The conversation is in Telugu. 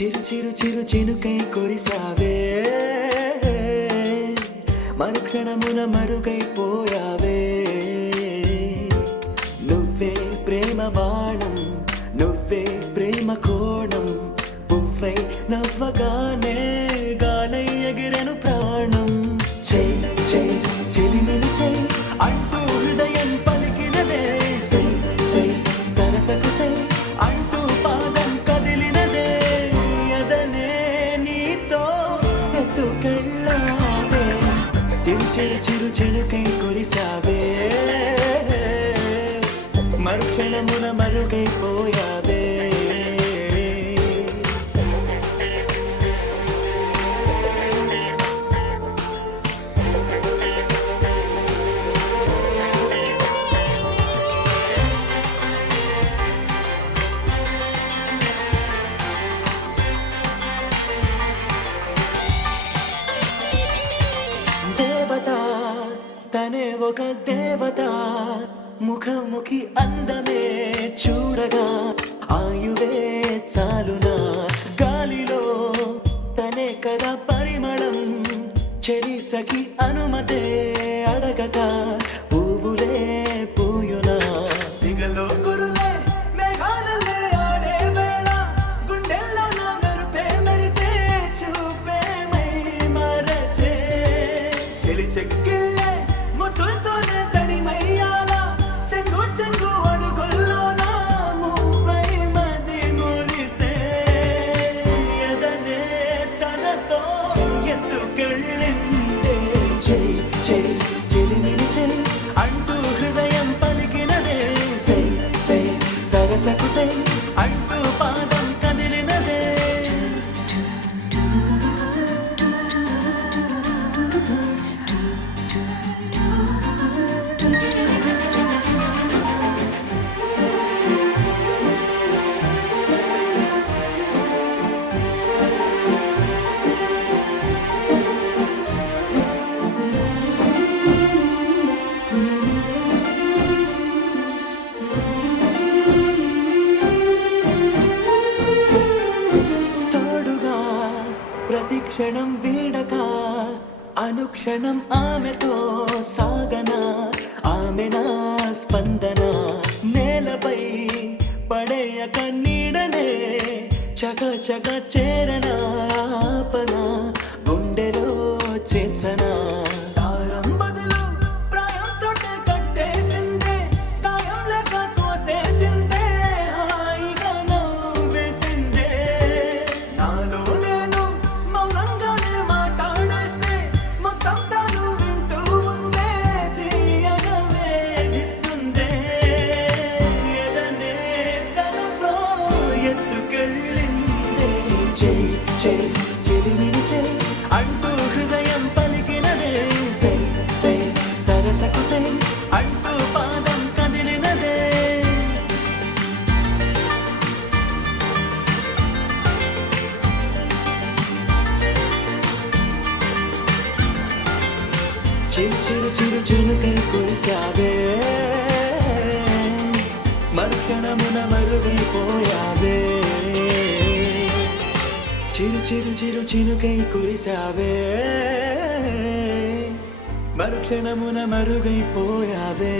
చిరు చిరు చిరు చినుకై కురిసావే మరుక్షణమున మరుగైపోయావే నువ్వే ప్రేమ బాణం నువ్వే ప్రేమ కోణం పువ్వై నవ్వగానే గాలై ఎగిరెను ప్రాణం చెయ్ చెయ్ చెలిమిని చెయ్ అంటూ హృదయం పలికినదే సై సై సరసకు సై అంటూ పాదం కదిలినదే ఎదనే నీతో ఎత్తుకెళ్ళావే చిరు చిరు చినుకై కురిసావే మరుక్షణమున మరుగైపోయావే దేవత తనే ఒక దేవత ముఖముఖి అందమే చూడగా ఆయువే చాలునా గాలిలో తనే కదా పరిమళం చెరి సఖి అనుమతే అడగగా పువ్వులే పూయునా దిగలో గురులే మేఘాలలే ఆడే వేళ గుండెల్లో నా మెరుపే మెరిసే చూపే మై మరచే చెలి చెక్కిళ్ళే ముద్దులతోనే తడిమయ్యాల చెంగు చెంగు అడుగుల్లో నా మువ్వై మది మురిసే ఎదనే తనతో ఎత్తుకెళ్ళిందే చెయ్ చెయ్ చెలిమిని చెయ్ అంటూ హృదయం పలికినదే సై సై సరసకు సై అంటూ పాదం కదిలినదే తోడుగా ప్రతిక్షణం వీడక అనుక్షణం ఆమెతో సాగన ఆమె నా స్పందన నేలపై పడేయక నీడనే చక చక చేరన ఆపన గుండెలో చేసన తారం బదులు ప్రాయంతోటే కట్టేసిందే గాయం లేక కోసేసిందే హాయిగా నవ్వేసిందే నాలో నేను మౌనంగానే మాట్లాడేస్తే మొత్తం తాను వింటూ ఉందే తీయగా వేధిస్తుందే ఎదనే తనతో ఎత్తుకెళ్ళిందే చెయ్ చెయ్ చెలిమిని చెయ్ అంటూ హృదయం పలికినదే సై సై సరసకు సై అంటూ పాదం కదిలినదే చిరు చిరు చిరు చినుకై కురిసావే మరుక్షణమున మరుగైపోయావే చిరు చిరు చిరు చినుకై కురిసావే మరుక్షణమున మరుగైపోయావే